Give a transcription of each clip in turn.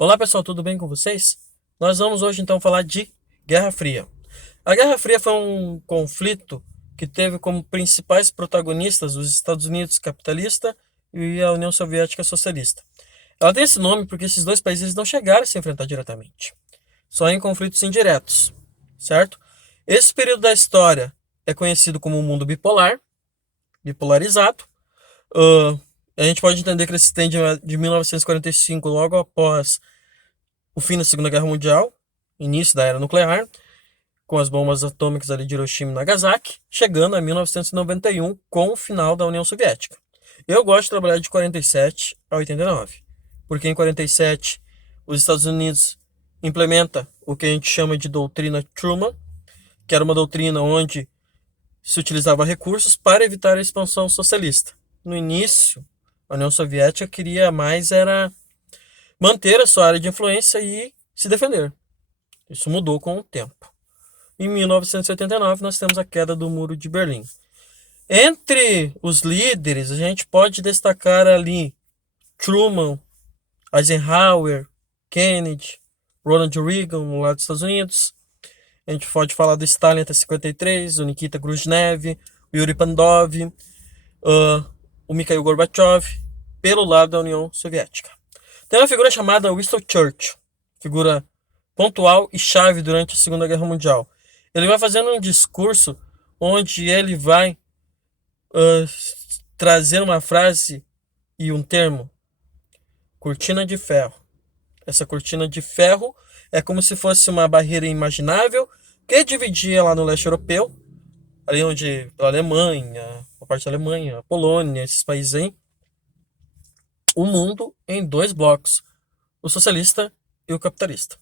Olá pessoal, tudo bem com vocês? Nós vamos hoje então falar de Guerra Fria. A Guerra Fria foi um conflito que teve como principais protagonistas os Estados Unidos capitalista e a União Soviética socialista. Ela tem esse nome porque esses dois países não chegaram a se enfrentar diretamente, só em conflitos indiretos, certo? Esse período da história é conhecido como o mundo bipolar, bipolarizado. Uh, a gente pode entender que ele se estende de 1945, logo após o fim da Segunda Guerra Mundial, início da era nuclear, com as bombas atômicas ali de Hiroshima e Nagasaki, chegando a 1991 com o final da União Soviética. Eu gosto de trabalhar de 47 a 89, porque em 47 os Estados Unidos implementa o que a gente chama de doutrina Truman, que era uma doutrina onde se utilizava recursos para evitar a expansão socialista. No início, a União Soviética queria mais era manter a sua área de influência e se defender. Isso mudou com o tempo. Em 1989, nós temos a queda do Muro de Berlim. Entre os líderes, a gente pode destacar ali Truman, Eisenhower, Kennedy, Ronald Reagan, no lado dos Estados Unidos. A gente pode falar do Stalin até 53, o Nikita Khrushchev, o Yuri Pandov, o Mikhail Gorbachev, pelo lado da União Soviética. Tem uma figura chamada Winston Churchill, figura pontual e chave durante a Segunda Guerra Mundial. Ele vai fazendo um discurso onde ele vai trazer uma frase e um termo: cortina de ferro. Essa cortina de ferro é como se fosse uma barreira imaginável que dividia lá no leste europeu, ali onde a Alemanha, a parte da Alemanha, a Polônia, esses países aí, o mundo em dois blocos, o socialista e o capitalista.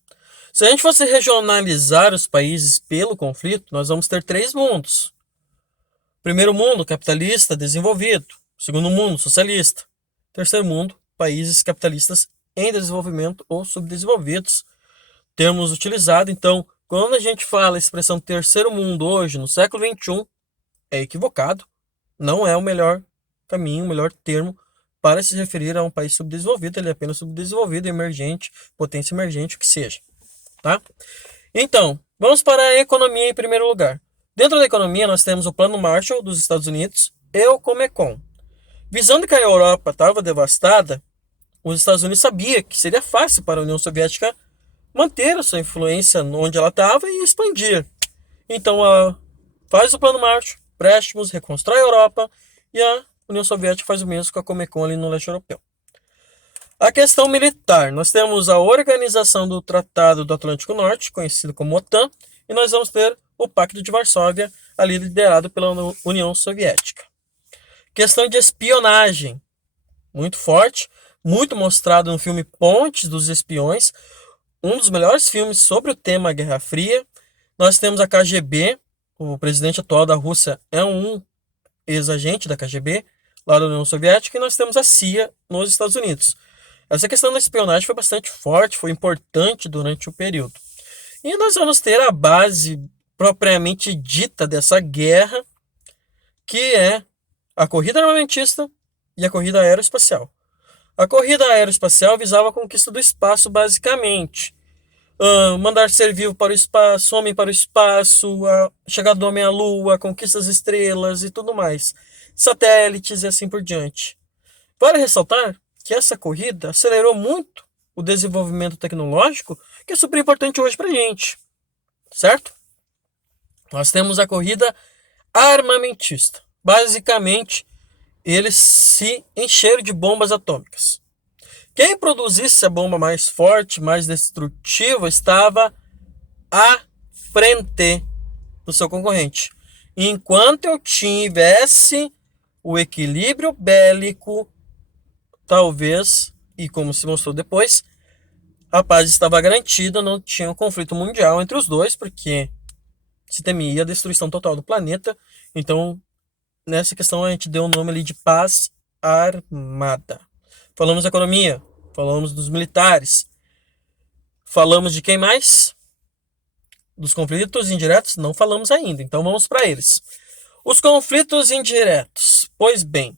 Se a gente fosse regionalizar os países pelo conflito, nós vamos ter três mundos. Primeiro mundo, capitalista, desenvolvido. Segundo mundo, socialista. Terceiro mundo, países capitalistas em desenvolvimento ou subdesenvolvidos. Termos utilizados. Então, quando a gente fala a expressão terceiro mundo hoje, no século XXI, é equivocado. Não é o melhor caminho, o melhor termo para se referir a um país subdesenvolvido. Ele é apenas subdesenvolvido, emergente, potência emergente, o que seja. Tá? Então, vamos para a economia em primeiro lugar. Dentro da economia, nós temos o Plano Marshall dos Estados Unidos e o Comecon. Visando que a Europa estava devastada, os Estados Unidos sabia que seria fácil para a União Soviética manter a sua influência onde ela estava e expandir. Então, faz o Plano Marshall, préstimos, reconstrói a Europa e a União Soviética faz o mesmo com a Comecon ali no leste europeu. A questão militar, nós temos a organização do Tratado do Atlântico Norte, conhecido como OTAN, e nós vamos ter o Pacto de Varsóvia, ali liderado pela União Soviética. Questão de espionagem, muito forte, muito mostrado no filme Pontes dos Espiões, um dos melhores filmes sobre o tema Guerra Fria. Nós temos a KGB, o presidente atual da Rússia é um ex-agente da KGB, lá da União Soviética, e nós temos a CIA nos Estados Unidos. Essa questão da espionagem foi bastante forte, foi importante durante o período. E nós vamos ter a base propriamente dita dessa guerra, que é a corrida armamentista e a corrida aeroespacial. A corrida aeroespacial visava a conquista do espaço, basicamente. Mandar ser vivo para o espaço, homem para o espaço, a chegada do homem à lua, a conquista das estrelas e tudo mais. Satélites e assim por diante. Vale ressaltar que essa corrida acelerou muito o desenvolvimento tecnológico, que é super importante hoje para a gente, certo? Nós temos a corrida armamentista. Basicamente, eles se encheram de bombas atômicas. Quem produzisse a bomba mais forte, mais destrutiva, estava à frente do seu concorrente. Enquanto eu tivesse o equilíbrio bélico, talvez, e como se mostrou depois, a paz estava garantida, não tinha um conflito mundial entre os dois, porque se temia a destruição total do planeta. Então, nessa questão, a gente deu o nome ali de paz armada. Falamos da economia, falamos dos militares, falamos de quem mais? Dos conflitos indiretos? Não falamos ainda, então vamos para eles. Os conflitos indiretos. Pois bem,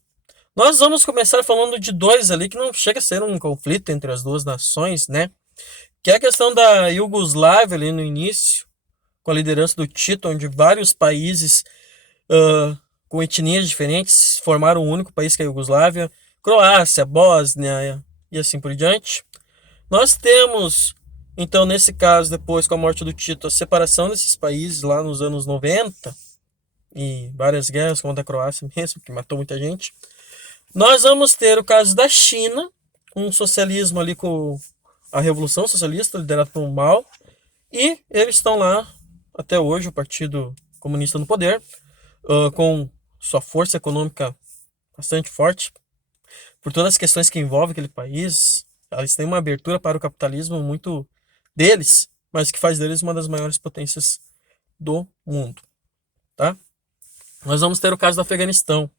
nós vamos começar falando de dois ali que não chega a ser um conflito entre as duas nações, né? que é a questão da Iugoslávia ali no início, com a liderança do Tito, onde vários países com etnias diferentes formaram um único país que é a Iugoslávia, Croácia, Bósnia e assim por diante. Nós temos, então, nesse caso, depois com a morte do Tito, a separação desses países lá nos anos 90 e várias guerras, como a da Croácia mesmo, que matou muita gente. Nós vamos ter o caso da China, um socialismo ali com a Revolução Socialista, liderada por Mao, e eles estão lá até hoje, o Partido Comunista no poder, com sua força econômica bastante forte, por todas as questões que envolvem aquele país. Eles têm uma abertura para o capitalismo muito deles, mas que faz deles uma das maiores potências do mundo, tá? Nós vamos ter o caso do Afeganistão.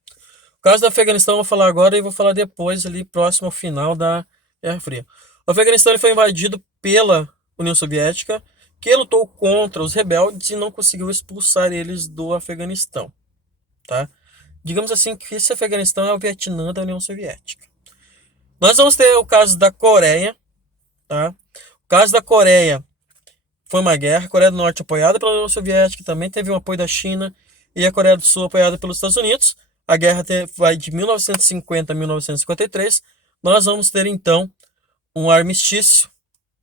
O caso do Afeganistão eu vou falar agora e vou falar depois, ali próximo ao final da Guerra Fria. O Afeganistão ele foi invadido pela União Soviética, que lutou contra os rebeldes e não conseguiu expulsar eles do Afeganistão, tá? Digamos assim que esse Afeganistão é o Vietnã da União Soviética. Nós vamos ter o caso da Coreia, tá? O caso da Coreia foi uma guerra. A Coreia do Norte apoiada pela União Soviética, também teve um apoio da China, e a Coreia do Sul apoiada pelos Estados Unidos. A guerra vai de 1950 a 1953. Nós vamos ter então um armistício.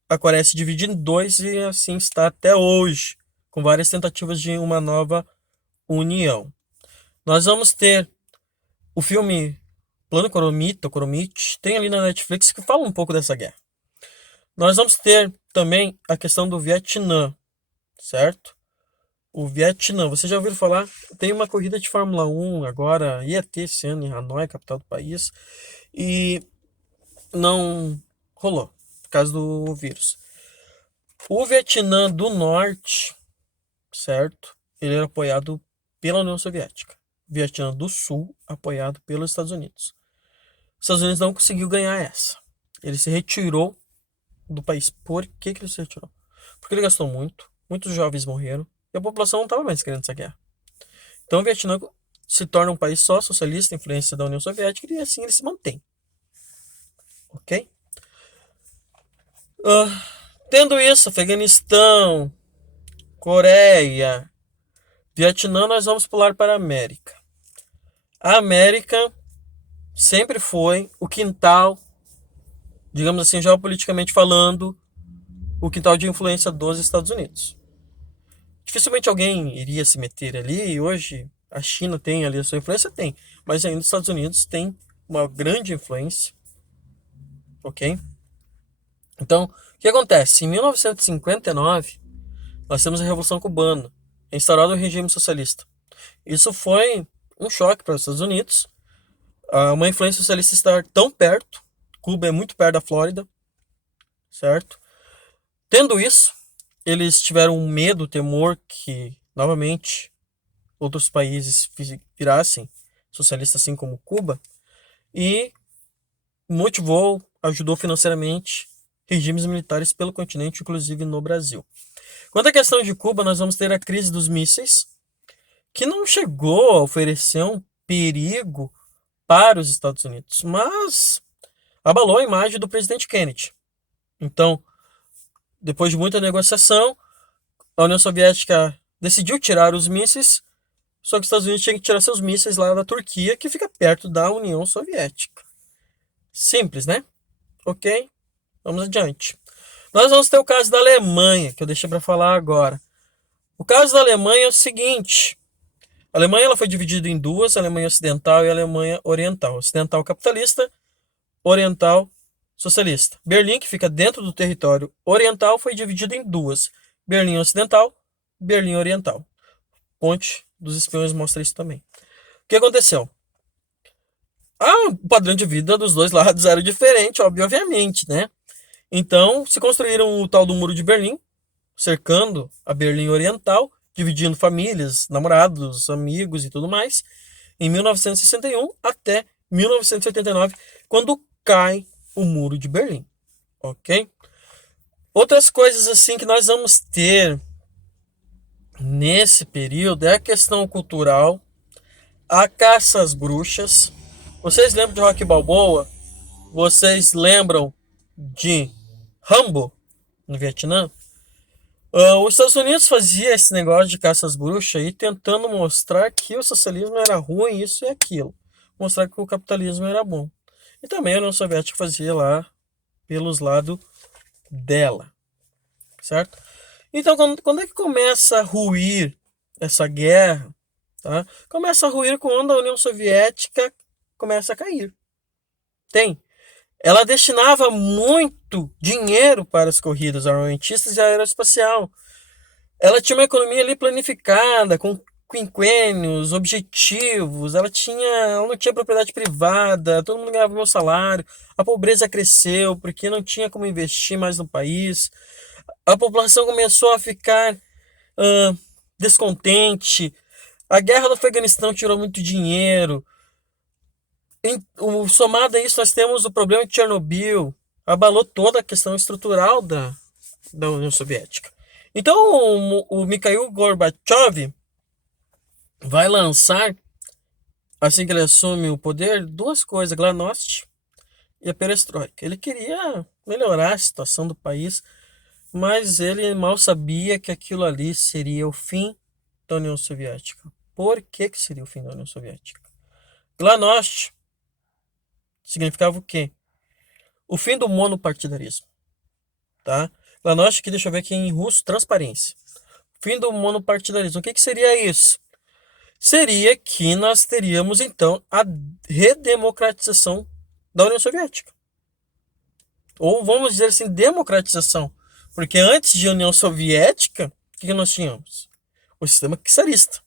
A Coreia se divide em dois e assim está até hoje, com várias tentativas de uma nova união. Nós vamos ter o filme Plano Kuromit, tem ali na Netflix que fala um pouco dessa guerra. Nós vamos ter também a questão do Vietnã, certo? O Vietnã, você já ouviu falar? Tem uma corrida de Fórmula 1 agora, ia ter esse ano em Hanoi, capital do país, e não rolou, por causa do vírus. O Vietnã do Norte, certo? Ele era apoiado pela União Soviética. O Vietnã do Sul, apoiado pelos Estados Unidos. Os Estados Unidos não conseguiu ganhar essa. Ele se retirou do país. Por que ele se retirou? Porque ele gastou muito, muitos jovens morreram, e a população não estava mais querendo essa guerra. Então o Vietnã se torna um país só socialista, influência da União Soviética, e assim ele se mantém. Ok? Tendo isso, Afeganistão, Coreia, Vietnã, nós vamos pular para a América. A América sempre foi o quintal, digamos assim, geopoliticamente falando, o quintal de influência dos Estados Unidos. Dificilmente alguém iria se meter ali, e hoje a China tem ali a sua influência, tem, mas ainda os Estados Unidos têm uma grande influência, ok? Então, o que acontece? Em 1959, nós temos a Revolução Cubana, instaurado o regime socialista. Isso foi um choque para os Estados Unidos, uma influência socialista estar tão perto. Cuba é muito perto da Flórida, certo? Tendo isso, eles tiveram um medo, temor que, novamente, outros países virassem socialistas assim como Cuba, e motivou, ajudou financeiramente regimes militares pelo continente, inclusive no Brasil. Quanto à questão de Cuba, nós vamos ter a crise dos mísseis, que não chegou a oferecer um perigo para os Estados Unidos, mas abalou a imagem do presidente Kennedy. Então, depois de muita negociação, a União Soviética decidiu tirar os mísseis, só que os Estados Unidos tinham que tirar seus mísseis lá da Turquia, que fica perto da União Soviética. Simples, né? Ok? Vamos adiante. Nós vamos ter o caso da Alemanha, que eu deixei para falar agora. O caso da Alemanha é o seguinte: a Alemanha ela foi dividida em duas, a Alemanha Ocidental e a Alemanha Oriental. Ocidental capitalista, Oriental socialista. Berlim, que fica dentro do território oriental, foi dividido em duas: Berlim Ocidental, Berlim Oriental. Ponte dos Espiões mostra isso também. O que aconteceu? O padrão de vida dos dois lados era diferente, obviamente, né? Então, se construíram o tal do Muro de Berlim, cercando a Berlim Oriental, dividindo famílias, namorados, amigos e tudo mais, em 1961 até 1989, quando cai o Muro de Berlim, ok? Outras coisas assim que nós vamos ter nesse período é a questão cultural, a caça às bruxas. Vocês lembram de Rocky Balboa? Vocês lembram de Rambo? no Vietnã, os Estados Unidos fazia esse negócio de caça às bruxas aí, tentando mostrar que o socialismo era ruim, isso e aquilo. Mostrar que o capitalismo era bom. E também a União Soviética fazia lá pelos lados dela, certo? Então, quando é que começa a ruir essa guerra? Tá? Começa a ruir quando a União Soviética começa a cair. Tem. Ela destinava muito dinheiro para as corridas armamentistas e aeroespacial. Ela tinha uma economia ali planificada, com quinquênios, objetivos, ela não tinha propriedade privada, todo mundo ganhava o meu salário, a pobreza cresceu porque não tinha como investir mais no país, a população começou a ficar ah, descontente, a guerra do Afeganistão tirou muito dinheiro, somado a isso nós temos o problema de Chernobyl, abalou toda a questão estrutural da União Soviética. Então o Mikhail Gorbachev vai lançar, assim que ele assume o poder, duas coisas, a Glasnost e a Perestroika. Ele queria melhorar a situação do país, mas ele mal sabia que aquilo ali seria o fim da União Soviética. Por que seria o fim da União Soviética? Glasnost significava o quê? O fim do monopartidarismo. Tá? Glasnost, que deixa eu ver aqui em russo, transparência. Fim do monopartidarismo. O que seria isso? Seria que nós teríamos então a redemocratização da União Soviética. Ou vamos dizer assim, democratização. Porque antes de União Soviética, o que nós tínhamos? O sistema czarista.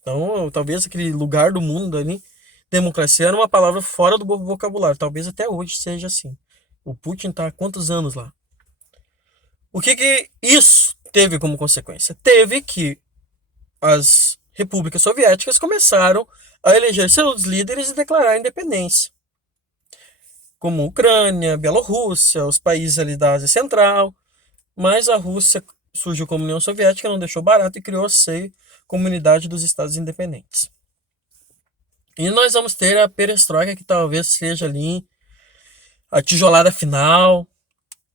Então, talvez aquele lugar do mundo ali, democracia era uma palavra fora do vocabulário. Talvez até hoje seja assim. O Putin está há quantos anos lá? O que isso teve como consequência? Teve que as repúblicas soviéticas começaram a eleger seus líderes e declarar a independência, como Ucrânia, Bielorrússia, os países ali da Ásia Central, mas a Rússia surgiu como União Soviética, não deixou barato e criou a SEI, Comunidade dos Estados Independentes. E nós vamos ter a perestroika, que talvez seja ali a tijolada final,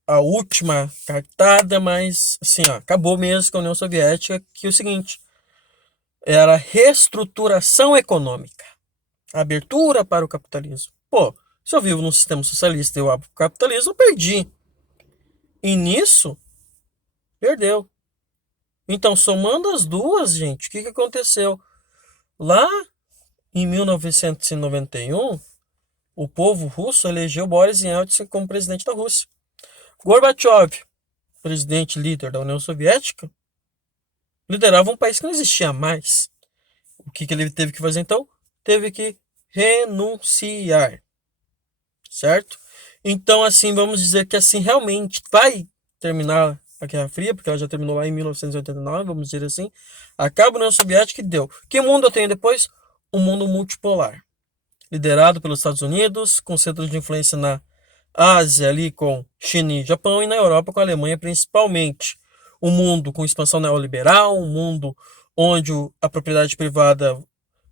a última cartada, mas assim, ó, acabou mesmo com a União Soviética, que é o seguinte, era reestruturação econômica, abertura para o capitalismo. Pô, se eu vivo num sistema socialista e eu abro o capitalismo, eu perdi. E nisso, perdeu. Então, somando as duas, gente, o que aconteceu? Lá em 1991, o povo russo elegeu Boris Yeltsin como presidente da Rússia. Gorbachev, presidente líder da União Soviética, liderava um país que não existia mais. O que ele teve que fazer então? Teve que renunciar. Certo? Então, assim, vamos dizer que assim realmente vai terminar a Guerra Fria, porque ela já terminou lá em 1989, vamos dizer assim. Acaba a União Soviética e deu. Que mundo eu tenho depois? Um mundo multipolar. Liderado pelos Estados Unidos, com centros de influência na Ásia, ali com China e Japão, e na Europa com a Alemanha principalmente. Um mundo com expansão neoliberal, um mundo onde a propriedade privada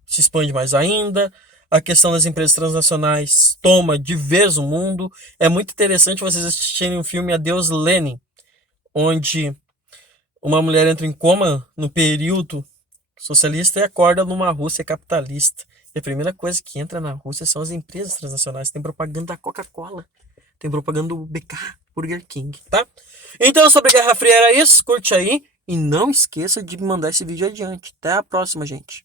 se expande mais ainda, a questão das empresas transnacionais toma de vez o mundo. É muito interessante vocês assistirem o filme Adeus Lenin, onde uma mulher entra em coma no período socialista e acorda numa Rússia capitalista. E a primeira coisa que entra na Rússia são as empresas transnacionais. Tem propaganda da Coca-Cola, tem propaganda do BK, Burger King, tá? Então, sobre Guerra Fria era isso. Curte aí e não esqueça de mandar esse vídeo adiante. Até a próxima, gente.